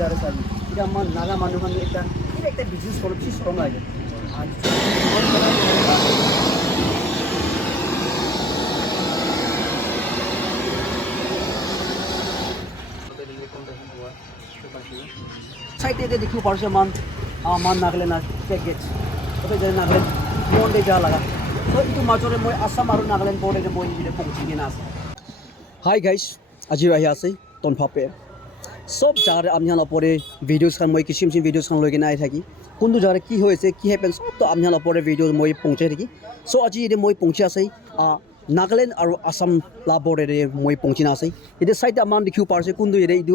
যারা চাবি এটা আমার নাগা মানুষ একটা বিজনেস করো বেশি শ্রম লাগে আর সাইডে দেখিও পারছে মান নাগলে না চেক ওটা যে নাগলেন মন্ডে যা লাগা তো এইটো মাজৰে মই আসাম আৰু নাগালেণ্ড বৰ্ডাৰে মই এইটো পৌঁছি কিনে আছে হাই গাইজ আজি আহি আছে তনফাপে সব জায়গায় আমি পরে ভিডিওস খান মই কিসিম ভিডিওস খান লৈ কিনে আহি থাকি কোনটো জায়গায় কি হয়েছে কি হেপেন সব তো আমি পরে ভিডিও মই পৌঁছাই থাকি সো আজি এটা মই পৌঁছি আছে নাগালেণ্ড আৰু আসাম লা বৰ্ডাৰে মই পৌঁছি না আছে এতিয়া চাইডে আমাৰ দেখিব পাৰিছে কোনটো এটা এইটো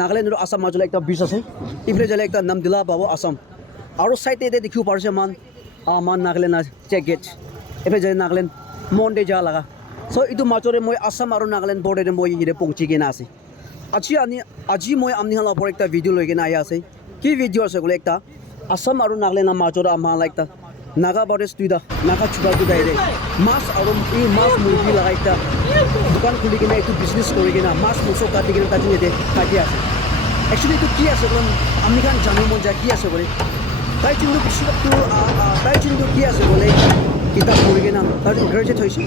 নাগালেণ্ড আৰু আসাম মাজলৈ একটা ব্ৰিজ আছে ইফালে যালে একটা নামদিলা পাব আসাম আৰু চাইডে এটা দেখিব পাৰিছে মান নাগালেণ্ড চেক গেট এফালে যাই নাগালেণ্ড মন্ডে যা লাগা সো এইটো মাজৰে মই আসাম আৰু নাগালেণ্ড বৰ্ডাৰে মই এটা পৌঁছি কিনে আছে আজি মই আমনি হালৰ একটা ভিডিও লৈ কিনে আহি আছে কি ভিডিও আছে বোলে একটা আসাম আৰু নাগালেণ্ডৰ মাজৰ আমাৰ একটা নাগা বৰ্ডাৰ দুইটা নাগা চুকা দুটাইৰে মাছ আৰু এই মাছ মুৰ্গী লগাই একটা দোকান খুলি কিনে এইটো বিজনেছ কৰি কিনে মাছ মাংস কাটি কিনে তাত ইয়াতে কাটি আছে একচুৱেলি এইটো কি আছে বোলে আমি খান জানিব মন যায় কি আছে বোলে তাই কিন্তু বেছিভাগটো তাই কিন্তু কি আছে বোলে কিতাপ পঢ়ি কিনে তাৰ গ্ৰেজুৱেট হৈছে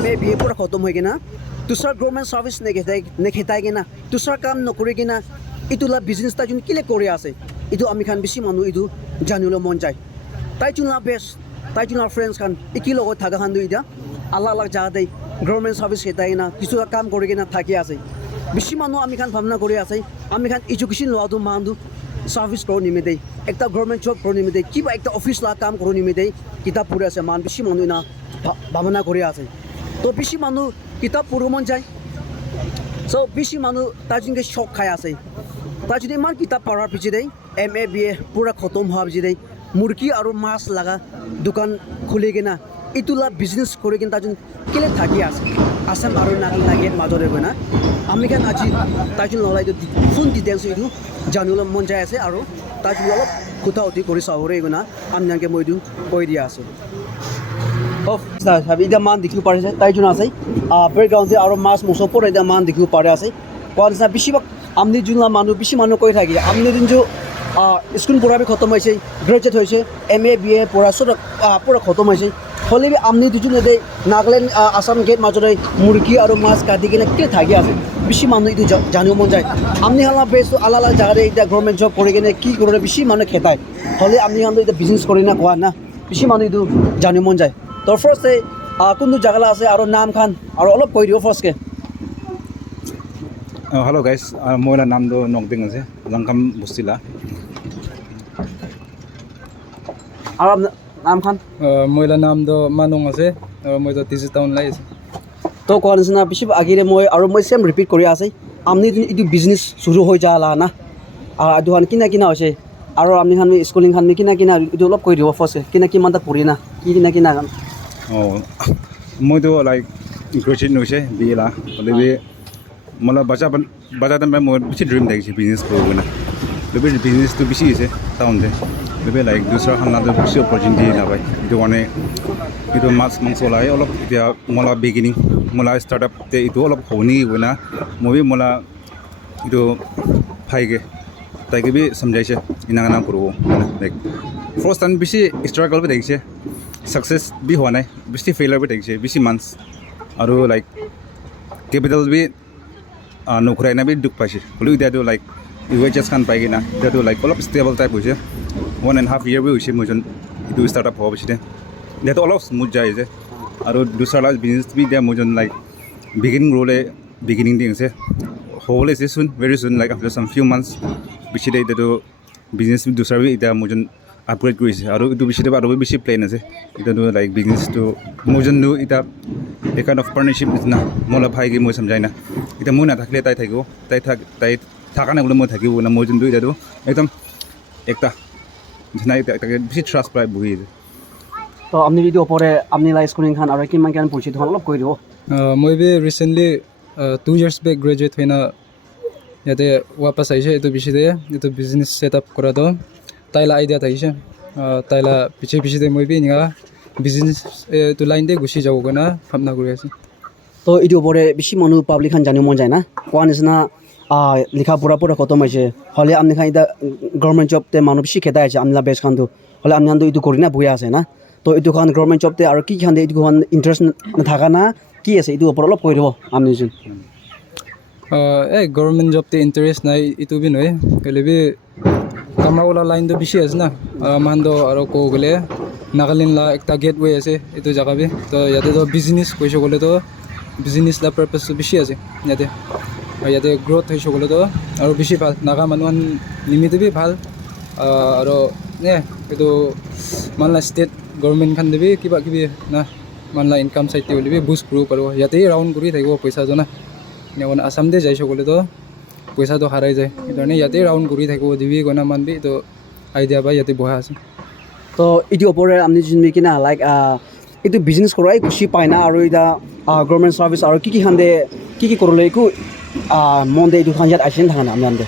MA BA পুৰা খতম হৈ কিনে दूसरा गवर्नमेंट सर्विस नेखेताई किना दूसरा काम नकरि किना इतुला बिजनेस ता जुन किले करे आसे इतु आमी खान बेसी मानु इतु जानिलो मन जाय ताइ जुना बेस्ट ताइ जुना फ्रेंड्स खान इकि लगत थागा खान दुइदा अलग अलग जगह दे गवर्नमेंट सर्विस हेताई ना किछु काम करे किना थाकी आसे बेसी मानु आमी खान भावना करे आसे आमी खान एजुकेशन लवादु मानदु सर्विस करो निमिते एकटा गवर्नमेंट जॉब करो निमिते किबा एकटा ऑफिस ला काम करो निमिते किताब पढे आसे मान बेसी मानु ना भावना करे आसे तो बेसी मानु किताब पढ़ब मन जाए सो बेसी मानु ताजिनके शक खाई आसे ताजिन इमान किताब पढ़ार पिछे MA BA पूरा खत्म हुआ पिछे मुर्गी और माछ लगा दुकान खुली किना इतुला बिजनेस करे किना ताजिन केले थाकी आसे आसाम और नागालेण्ड गेट মাজৰে गना आमी खान আজি ताजिन ललाई फुल डिटेल्स इदु जानिबल मन जाय आसे और ताजिन अलप खुटाउटी কৰি চাবৰে गना आमनाके মই इदु কৈ দিয়া আছে इधर मान देखियो पारे से ताई जुना से बैकग्राउंड से और मास मुसो पर इधर मान देखियो पारे आसे कोन सा बेसी आमनि जुना मानु बेसी मानु কৈ থাকি आमनि दिन जो स्कूल पूरा भी खत्म होइसे ग्रेजुएट होइसे MA BA पूरा सब पूरा खत्म होइसे हले भी आमनि दुजुन दे नागालैंड आसाम गेट মাজৰে मुर्गी और माছ काटि किने के থাকি আছে बेसी मानु इदु जानियो मन जाय आमनि हाला बेस अलग अलग जगह इधर गवर्नमेंट जॉब কৰি কিনে কি কৰে बेसी मानु खेताय हले आमनि हान इधर बिजनेस কৰি ना কোৱা ना बेसी मानु इदु जानियो मन जाय तो फर्स्ट से कोनটো জাগালা আছে আৰু নাম খান আৰু অলপ কৈ দিও ফাৰ্ষ্ট কে हेलो गाइस मोर नाम दो नगदिं আছে জংকাম বস্তিলা আৰু নাম খান मोर नाम दो मानुं আছে মই তো টিজি টাউন লাই আছে তো কোন না বেছি আগিৰে মই সেম ৰিপিট কৰি আছে আমনি ইটো বিজনেস শুৰু হৈ যালা না আৰু আদুহান কিনা হৈছে আৰু আমনি খান স্কুলিং খান কিনা ইটো অলপ কৈ দিও ফাৰ্ষ্ট কিনা কিমান তা পঢ়ি না কিনা मैं तो लाइक ग्रेजुएट नोसे BA ला लेबे मला बजा तम मैं बेसी ड्रीम देखि बिजनेस करो ना लेबे बिजनेस तो बेसी है टाउन दे लेबे लाइक दूसरा खाना तो बेसी अपॉर्चुनिटी ना भाई इतो माने इतो मास मांसो लाय अलप इया मला बिगिनिंग मला स्टार्टअप ते इतो अलप होनी होना मुबी मला इतो फाइगे ताइके भी समझाइसे इना ना करो लाइक फर्स्ट टाइम बेसी स्ट्रगल भी देखिसे सक्सेस भी हुआ ना बेसी फेलियर भी देखिए बेसी मान्स और लाइक कैपिटल भी नखरायना भी दुख पाइसे बोले इतना लाइक UHS खान पाएगी ना इतना लाइक अलग स्टेबल टाइप हो 1.5 year भी हो मोजन इतना स्टार्टअप हुआ पिछले इतना अलग स्मूथ जाए और दूसरा बिजनेस भी दिया मोजन लाइक बिगिनिंग रोले बिगिनिंग दिन से होले से soon very soon like after some few months पिछले इतना बिजनेस भी दूसरा भी इतना मोजन আপগ্রেড কৰিছে আৰু ইটো বিশেষ আৰু বেছি প্লেন আছে ইটো লাইক বিজনেছটো মোজনটো এটা এ কাইন্ড অফ পাৰ্টনাৰশ্বিপ নিচিনা মোলা ভাইকে মই সমজাই না এটা মই নাথাকিলে তাই থাকিব তাই থাকা নাই বোলে মই থাকিব না মোজনটো এটাতো একদম একটা নাই তাকে বেছি ট্ৰাষ্ট পাই বহি আছে তো আপনি ভিডিও পৰে আপনি লাই স্কুলিং খান আৰু কিমান কিমান পঢ়িছে তো অলপ কৈ দিব মই বি ৰিসেন্টলি 2 years back graduate হইনা ইয়াতে वापस আইছে এটো বিশেষ এটো বিজনেস সেটআপ কৰা তো ताइला आइडिया थाइसे ताइला पिछे दे मोइ बि निगा बिजनेस तो लाइन दे गुसी जावगोना फामना गुरि आसे तो इदि ओपरे बेसी मानु पाब्लिक खान जानो मन जाय ना कोन इसना লিখা পড়া খতম হয়েছে হলে আপনি খান এটা গভর্নমেন্ট জবতে মানুষ বেশি খেতা আছে আপনার বেশ খান হলে আপনি খান এইটো করি না বই আছে না তো এইটো খান গভর্নমেন্ট জবতে আর কি খান এইটো খান ইন্টারেস্ট নাথাকা না কি আছে এইটো ওপৰত অলপ কৈ দিব আপনি যেন এই গভৰ্ণমেণ্ট জবতে ইণ্টাৰেষ্ট নাই এইটো বি নহয় কেলে বি কামাবলা লাইনটো বেছি আছে না আমাৰতো আৰু ক'ব গ'লে নাগালেণ্ড একটা গেটৱে আছে এইটো জেগা বি তো ইয়াতেতো বিজনেছ কৈছোঁ গ'লেতো বিজনেছ লা পাৰ্পাছটো বেছি আছে ইয়াতে আৰু ইয়াতে গ্ৰ'থ হৈছোঁ গ'লেতো আৰু বেছি ভাল নাগা মানুহখন নিমিত্তে বি ভাল আৰু এইটো মানলা ষ্টেট গভৰ্ণমেণ্ট খান দিবি কিবা কিবি না মানলা ইনকাম চাইডে বুলিবি বুষ্ট কৰিব পাৰিব ইয়াতেই ৰাউণ্ড কৰি থাকিব পইচাটো না মানে আসামতে যাই সকলেতো পইচাটো হাৰাই যায় সেইকাৰণে ইয়াতেই ৰাউণ্ড কৰি থাকিব দিবি গণা মানবি তো আইডিয়া পাই ইয়াতে বহা আছে তো এইটো ওপৰে আপনি যোনবি কিনা লাইক এইটো বিজনেছ কৰাই খুচি পায় না আৰু এতিয়া গভৰ্নমেণ্ট চাৰ্ভিচ আৰু কি খান্দে কি কৰিলে একো মন দে এইটো খান ইয়াত আহিছে থাকা না আপনি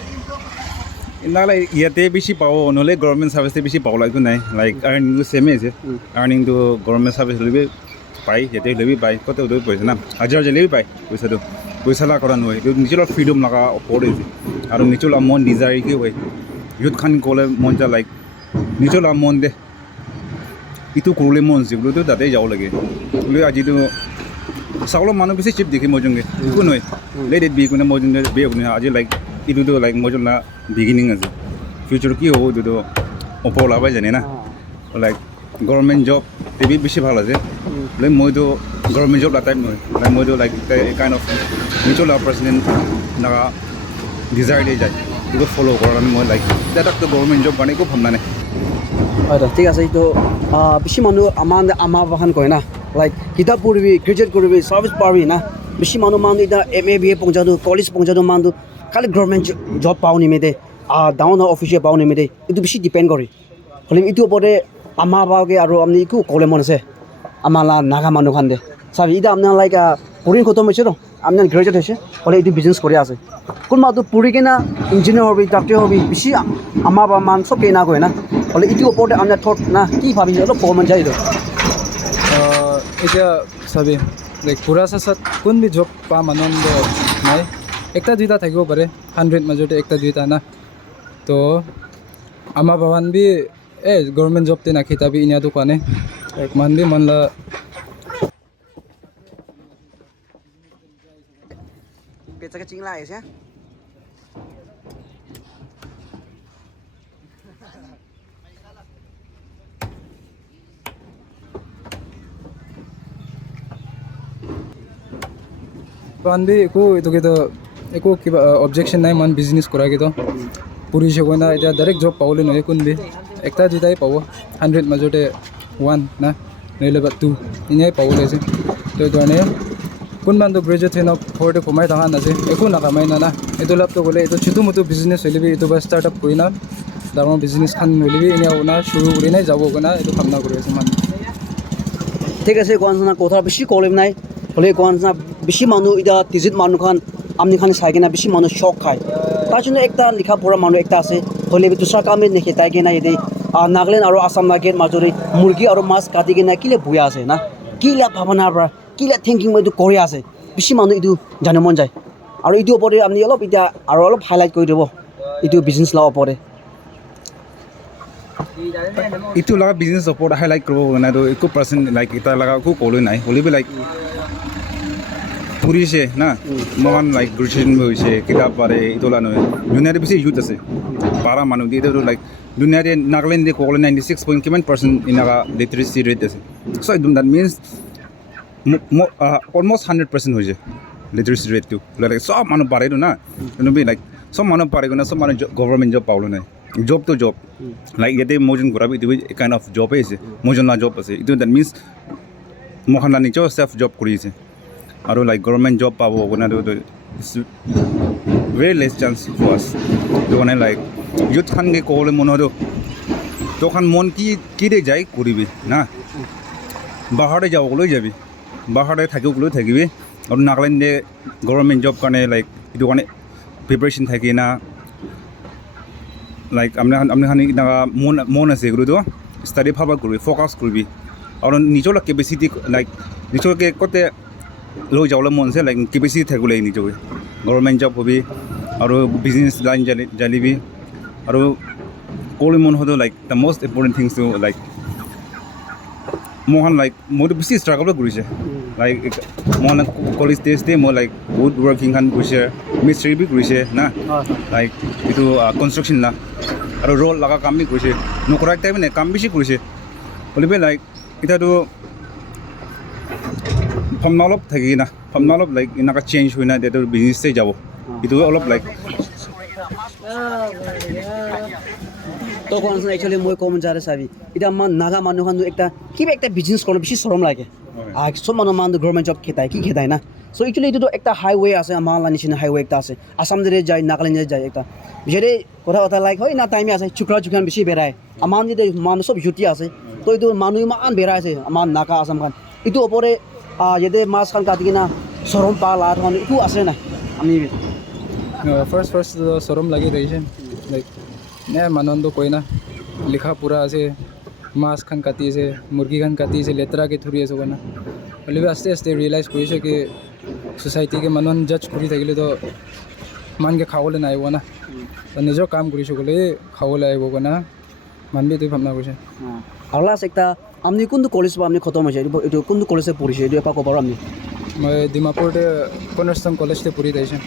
নাহলে ইয়াতে বেছি পাব নহ'লে গভৰ্ণমেণ্ট চাৰ্ভিচতে বেছি পাব লাগতো নাই লাইক আৰ্নিংটো ছেমে আছে আৰ্নিংটো গভৰ্ণমেণ্ট চাৰ্ভিচ হ'লে পায় ইয়াতে হ'লে পায় কত হ'লেও পইচা না হাজাৰ হ'লেও পায় পইচাটো পইচা লা কৰা নহয় এইটো নিজৰ ফ্ৰীডম লগা ওপৰত আছে আৰু নিজৰ মন ডিজায়াৰ কি হয় ইউথ খান ক'লে মন যা লাইক নিজৰ মন দে ইটো কৰিলে মন আছে বোলোতো তাতে যাব লাগে বোলে আজিতো চাউলৰ মানুহ বেছি চিপ দেখি মই যোনকে একো নহয় লেট ইট বি কোনে মই যোনকে বে কোনে আজি লাইক এইটোতো লাইক মই যোন বিগিনিং আছে ফিউচাৰ কি হ'ব এইটোতো ওপৰ ওলাবাই জানে না লাইক গভৰ্ণমেণ্ট জব টিভি বেছি ভাল আছে লাইক মইতো গভৰ্ণমেণ্ট জব টাইপ নহয় লাইক মইতো লাইক কাইণ্ড অফ নিজৰ প্ৰেচিডেণ্ট নাগা ডিজায়াৰ দিয়ে যায় এইটো ফ'ল' কৰাৰ কাৰণে মই লাইক এতিয়া তাকতো গভৰ্ণমেণ্ট জব কাৰণে একো ভাবনা নাই হয় ঠিক আছে এইটো বেছি মানুহ আমাৰ বাখান কয় না লাইক কিতাপ পঢ়িবি গ্ৰেজুৱেট কৰিবি চাৰ্ভিচ পাবি না বেছি মানুহ এতিয়া MA BA পঞ্চায়তো কলেজ পঞ্চায়তো মানুহ খালি গভৰ্ণমেণ্ট জব পাওঁ নিমিতে ডাঙৰ অফিচিয়েল পাওঁ নিমিতে এইটো বেছি ডিপেণ্ড কৰে হ'লে এইটো ওপৰতে আমাৰ বাকে আৰু আপুনি একো ক'লে মন আছে আমাৰ নাগা মানুহ খান দে চাবি এতিয়া আপোনাৰ লাইক পঢ়ি খতম হৈছে ন আপোনাৰ গ্ৰেজুৱেট হৈছে হ'লে এইটো বিজনেছ কৰি আছে কোনোবাটো পঢ়ি কিনা ইঞ্জিনিয়াৰ হ'বি ডাক্তৰ হ'বি বেছি আমাৰ বা মান চব কেই নাকয় না হ'লে এইটো ওপৰতে আপোনাৰ থট না কি ভাবিছে অলপ ক'ব মন যায় এইটো এতিয়া চাবি লাইক পুৰা চাচাত কোন বি জব পা মানুহ নাই একটা দুইটা থাকিব পাৰে 100 মাজতে একটা দুইটা না তো আমাৰ বাবান বি গভৰ্ণমেণ্ট জবতে নাখিতাবি ইনাটো কোৱা নাই মান বি মানলা পেচাকে চিংলা আহিছে পানবি একো এইটোকেতো একো কিবা অবজেকশ্যন নাই মান বিজনেছ কৰাকেতো পুলিচে কয় না এতিয়া ডাইৰেক্ট জব পাবলৈ নহয় কোনবি একটা দুটাই পাব 100 মাজতে 1 না নহ'লে বা 2 এনেই পাবলৈ আছে তো এইকাৰণে কোনবানটো গ্ৰেজুৱেট হৈ ঘৰতে সোমাই থকা নাছে একো নাকামাই না এইটো লাভটো গ'লে এইটো ছোটো মোটো বিজনেছ হ'লে এইটো বা ষ্টাৰ্ট আপ কৰি না ডাঙৰ বিজনেছ খান হ'লে এনেই না শুৰু কৰি নাই যাব না এইটো ভাবনা কৰি আছে মানুহ ঠিক আছে কোৱা নিচিনা কথা বেছি ক'লে নাই হ'লে কোৱা নিচিনা বেছি মানুহ এতিয়া টিজিত মানুহখন আপনি খান চাই কিনে বেছি মানুহ চক খায় তাৰ জন্য একটা লিখা পঢ়া মানুহ একটা আছে হ'লে দুসৰা কামে নেখেতাই কিনে এদি নাগালেণ্ড আৰু আসাম নাগেৰ মাজৰে মুৰ্গী আৰু মাছ কাটি কিনে কিলে বহি আছে না কিলা ভাৱনাৰ পৰা কিলা থিংকিং মই এইটো কৰি আছে বেছি মানুহ এইটো জানিব মন যায় আৰু এইটো ওপৰতে আপুনি অলপ এতিয়া আৰু অলপ হাইলাইট কৰি দিব এইটো বিজনেছ লাভ ওপৰতে এইটো লগা বিজনেছ ওপৰত হাইলাইট কৰিব নাই তো একো পাৰ্চেণ্ট লাইক এটা লগা একো ক'লৈ নাই হ'লেও লাইক ফুৰিছে না মহান লাইক গ্ৰেজুৱেশ্যন হৈছে কিতাপ পাৰে এইটো নহয় দুনিয়াতে বেছি ইউথ আছে পাৰা মানুহ এইটো লাইক দুনিয়াতে নাগালেণ্ডে ক'বলৈ 96 কিমান % এনেকুৱা লিটাৰেচি ৰেট আছে চ' দেট মিনছ অলমষ্ট 100% হৈছে লিটাৰেচি ৰেটটো লাইক চব মানুহ পাৰেতো না কিন্তু লাইক চব মানুহ পাৰে না চব মানুহ গভৰ্ণমেণ্ট জব পাবলৈ নাই জব তো জব লাইক ইয়াতে মই যোন ঘূৰাবি এইটো কাইণ্ড অফ জবেই আছে মই যোন জব আছে এইটো দেট মিনছ মহান নিজৰ চেল্ফ জব কৰি আছে আৰু লাইক গভৰ্ণমেণ্ট জব পাব আপোনাৰতো ভেৰি লেছ চান্স ফৰ আছ তো মানে লাইক ইউথ খানকে ক'বলৈ মন হয়তো তোখান মন কি দে যায় কৰিবি না বাহিৰতে যাবলৈ যাবি বাহিৰতে থাকিবি আৰু নাগালেণ্ডে গভৰ্ণমেণ্ট জব কাৰণে লাইক এইটো কাৰণে প্ৰিপাৰেশ্যন থাকে না লাইক আপুনি মন আছে এইটোতো ষ্টাডি ভাল কৰিবি ফ'কাছ কৰিবি আৰু নিজৰ কেপাচিটি লাইক নিজকে ক'তে লৈ যাবলৈ মন আছে লাইক কেপাচিটি থাকিব লাগে নিজকে গভৰ্ণমেণ্ট জব হ'বি আৰু বিজনেছ লাইন জালিবি আৰু ক'লে মন হ'লেও like the most important things to like মহান লাইক মইতো বেছি ষ্ট্ৰাগলো কৰিছে লাইক মহান কলেজ টেষ্টে মই লাইক বহুত ৱৰ্কিং খান কৰিছে মিস্ত্ৰী বি কৰিছে না লাইক এইটো কনষ্ট্ৰাকশ্যন না আৰু ৰ'ল লগা কাম বি কৰিছে নকৰা টাইম নাই কাম বেছি কৰিছে হ'লেবি লাইক এতিয়াতো ভাৱনা অলপ থাকি না ভাৱনা অলপ লাইক এনেকুৱা চেঞ্জ হৈ না এতিয়াতো বিজনেছেই যাব এইটো অলপ লাইক তখন একচুৱেলি মই ক'ম যাৰে চাবি এতিয়া আমাৰ নাগা মানুহখনো কিবা একটা বিজনেছ কৰোঁ বেছি চৰম লাগে চব মানুহ গভৰ্ণমেণ্ট জব খেতাই কি খেতাই না চ' একচুৱেলি এইটোতো একটা হাইৱে আছে আমাৰ নিচিনা হাইৱে একটা আছে আসামে যায় নাগালেণ্ডে যায় একটা বিশেষে কথা লাইক হয় না টাইমে আছে চুকৰান বেছি বেৰায় আমাৰ যদি মানুহ চব জুতি আছে তো এইটো মানুহ ইমান বেৰাই আছে আমাৰ নাগা আসামখন এইটো ওপৰে ইয়াতে মাছখন কাটি কিনা চৰম পা লাট এইটো আছে না আমি ফাৰ্ষ্ট চৰম লাগি ৰহিছে লাইক মানুহটো কয় না লিখা পুৰা আছে মাছ খান কাটি আছে মুৰ্গী খান কাটি আছে লেতেৰাকৈ ধৰি আছে কয় না হ'লেও আস্তে আস্তে ৰিয়েলাইজ কৰিছে কি ছ'চাইটিকে মানুহ জাজ কৰি থাকিলেতো মানুহকে খাবলৈ নাহিব না নিজৰ কাম কৰিছোঁ ক'লে খাবলৈ আহিব কয় না মানুহে এইটো ভাৱনা কৰিছে আৰু লাষ্ট একটা আপুনি কোনটো কলেজ বা আপুনি খতম হৈছে এইটো কোনটো কলেজে পঢ়িছে এইটো এপাক ক'ব পাৰোঁ আপুনি মই ডিমাপুৰতে কৰ্ণাৰষ্টন কলেজতে পঢ়ি আহিছোঁ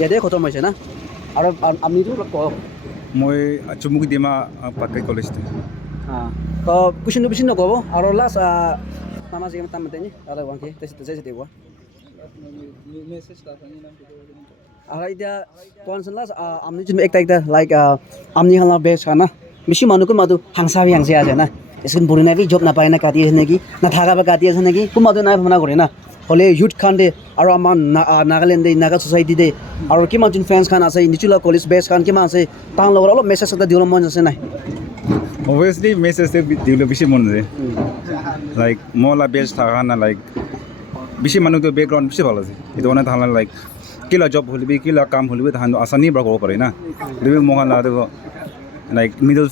ইয়াতে খতম হৈছে না আৰু আপুনিতো কওক মই চুমুকি ডিমা পাটকাই কলেজতে তো কুৱেশ্যনটো বেছি নক'ব আৰু লাষ্ট নামা জিগাম তাম মাতে আৰু ওৱানকে তেছে দিব আৰু এতিয়া কোৱাচোন লাষ্ট আপুনি যোনটো একটা লাইক আপুনি খানা বেষ্ট খানা বেছি মানুহকো মাতো হাংসা আছে না এসকিন বড়ি নাই জব নাপায় না কাটি আছে নাকি না থাকা বা কাটি আছে নাকি কোনোবাটো নাই ভাৱনা কৰে না হ'লে ইউথ খান দে আৰু আমাৰ নাগালেণ্ডে নাগা ছ'চাইটি দে আৰু কিমান যোন ফ্ৰেণ্ডছ খান আছে নিচুলা কলেজ বেষ্ট খান কিমান আছে তাৰ লগত অলপ মেছেজ এটা দিবলৈ মন আছে নাই অবভিয়াছলি মেছেজটো দিবলৈ বেছি মন যায় লাইক মলা বেষ্ট থকা না লাইক বেছি মানুহটো বেকগ্ৰাউণ্ড বেছি ভাল আছে এইটো মানে তাহাঁতে লাইক কিলা জব হ'লেবি কিলা কাম হ'লেবি তাহাঁতে আচানিৰ পৰা ক'ব পাৰে না সেইটো মহান লাইক মিডল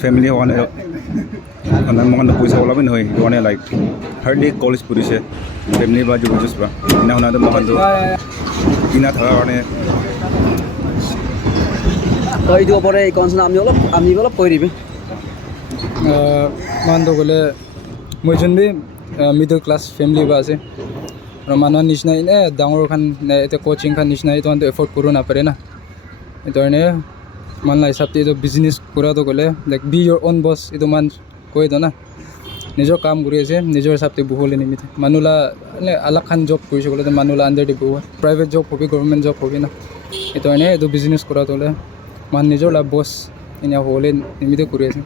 ফেমিলি হোৱা নাই মহান পইচা ওলাবি নহয় সেইটো কাৰণে লাইক হাৰ্ডলি কলেজ পঢ়িছে ফেমিলি বা জুজুছ পৰা কিনা শুনাটো মহানটো কিনা থকাৰ কাৰণে এইটো ওপৰে কনচোন আমি অলপ কৈ দিবি মানুহটো গ'লে মই যোনবি মিডল ক্লাছ ফেমিলি বা আছে আৰু মানুহৰ নিচিনা এনে ডাঙৰ খান এতিয়া কোচিং খান নিচিনা এইটো এফৰ্ড কৰিব নাপাৰে না সেইটো কাৰণে মানুহ হিচাপতে এইটো বিজনেছ কৰাটো গ'লে লাইক বি ইয়ৰ অ'ন বছ এইটো মান কৈ দিওঁ না নিজৰ কাম কৰি আছে নিজৰ হিচাপতে বহুলে নিমিতে মানুহলা মানে অলপ খান জব কৰিছে গ'লে মানুহলা আণ্ডাৰ দি বহু প্ৰাইভেট জব হ'বি গভৰ্ণমেণ্ট জব হ'বি না সেইটো কাৰণে এইটো বিজনেছ কৰাটো হ'লে মানুহ নিজৰ লাভ বছ এনে হ'লে নিমিতে কৰি আছে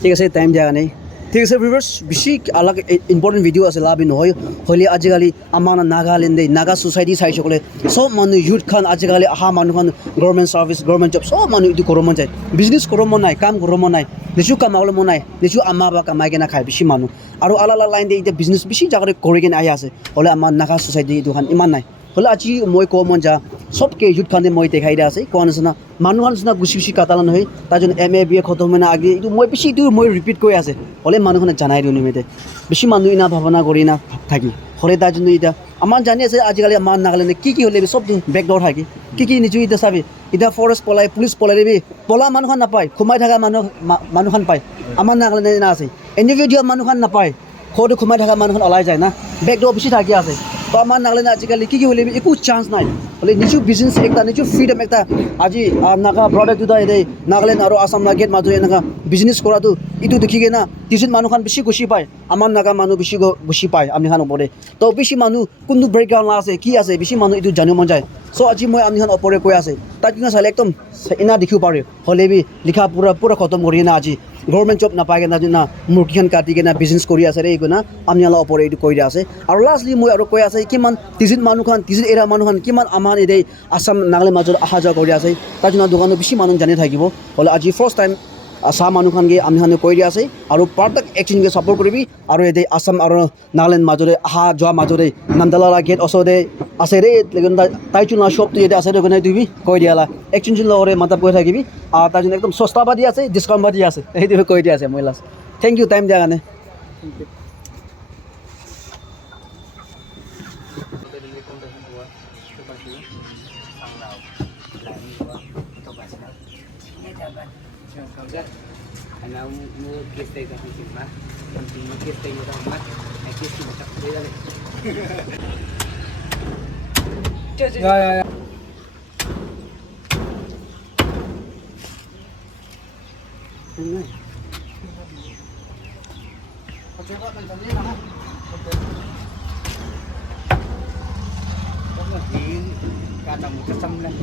ঠিক আছে টাইম দিয়া নাই ঠিক আছে ভিউৱাৰ্ছ বেছি অলপ ইম্পৰ্টেণ্ট ভিডিঅ' আছে লাভি নহয় হ'লে আজিকালি আমাৰ নাগালেণ্ডে নাগা ছ'চাইটি চাইছে ক'লে চব মানুহ ইউথ খান আজিকালি অহা মানুহখন গভৰ্ণমেণ্ট ছাৰ্ভিচ গভৰ্ণমেণ্ট জব চব মানুহ এইটো কৰিব মন যায় বিজনেছ কৰিব মন নাই কাম কৰিব মন নাই নিচু কামাবলৈ মন নাই নিচু আমাৰ বা কামাই কিনে খায় বেছি মানুহ আৰু আলাদা লাইন দিয়ে এতিয়া বিজনেছ বেছি জেগাতে কৰি কিনে আহি আছে হ'লে আমাৰ নাগা ছ'চাইটি এইটোখন ইমান নাই হ'লে আজি মই ক'ব মন যা চবকে ইউথ খানে মই দেখাই দিয়া আছে কোৱা নিচিনা মানুহৰ নিচিনা গুচি কাটালা নহয় তাৰজন MA BA খতম মানে আগে এইটো মই বেছি এইটো মই ৰিপিট কৰি আছে হ'লে মানুহখনে জানাই দিওঁ নিমিতে বেছি মানুহ ইনা ভাৱনা কৰি না থাকি হ'লে তাৰজন এতিয়া আমাৰ জানি আছে আজিকালি আমাৰ নাগালেণ্ডে কি হ'লে চব বেকডৰ থাকি কি নিচু এতিয়া চাবি এতিয়া ফৰেষ্ট পলাই পুলিচ পলাই দিবি পলা মানুহখন নাপায় সোমাই থকা মানুহখন পায় আমাৰ নাগালেণ্ডে না আছে ইণ্ডিভিজুৱেল মানুহখন নাপায় সৰুটো সোমাই থকা মানুহখন ওলাই যায় না বেকডৰ বেছি থাকি আছে তো আমাৰ নাগালেণ্ডে আজিকালি কি হ'লে একো চান্স নাই হ'লে নিচু বিজনেছ একটা নিচু ফ্ৰীডম একটা আজি নাগা ব্ৰডাৰ দুটা এদে নাগালেণ্ড আৰু আসাম গেট মাজত এনেকুৱা বিজনেছ কৰাটো এইটো দেখি কিনে টিউশ্যন মানুহখন বেছি গুচি পায় আমাৰ নাগা মানুহ বেছি গুচি পায় আমিখন ওপৰে তো বেছি মানুহ কোনটো বেকগ্ৰাউণ্ড আছে কি আছে বেছি মানুহ এইটো জানিব মন যায় চ' আজি মই আমিখন ওপৰে কৈ আছে তাত কিনে চালে একদম এনা দেখিব পাৰে হ'লে বি লিখা পুৰা খতম কৰি কিনে আজি গভৰ্ণমেণ্ট জব নাপাই কিনে না মুৰ্গীখন কাটি কিনে বিজনেছ কৰি আছে এই কিনা আমি অলপ ওপৰে এইটো কৈ দিয়া আছে আৰু লাষ্টলি মই আৰু কৈ আছে কিমান টিজিত মানুহখন টিজিত এৰা মানুহখন কিমান আমাৰ এই আসাম নাগালেণ্ড মাজত অহা যোৱা কৰি আছে তাৰ দোকানত বেছি মানুহ জানি থাকিব হ'লে আজি ফাৰ্ষ্ট টাইম চাহ মানুহখনকে আমিখনে কৈ দিয়া আছে আৰু পাৰ্টক একচুৱেলিকে ছাপোৰ্ট কৰিবি আৰু এই আসাম আৰু নাগালেণ্ড মাজতে অহা যোৱা মাজতে নামদালা গেট ওচৰতে আছে ৰে তাই চুনা শ্বপটো ইয়াতে আছে ৰে তুমি কৈ দিয়ালা একচুৱেলি লগৰে মাতা কৈ থাকিবি আৰু তাৰ একদম সস্তা বা দি আছে ডিছকাউণ্ট বা দি আছে সেইটো কৈ দিয়া আছে মই লাষ্ট থেংক ইউ টাইম দিয়াৰ কাৰণে Ano mo kiss tayo sa simba? Ang kiss tayo sa simba? Ay kiss mo sa kuya dali. 야야야. Ano? Pagkakot ng dali na ha. Hindi kada mo kasamlan.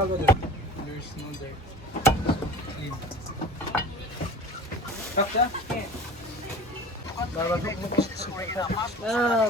There's no dirt. Clean. Kakya? Ah,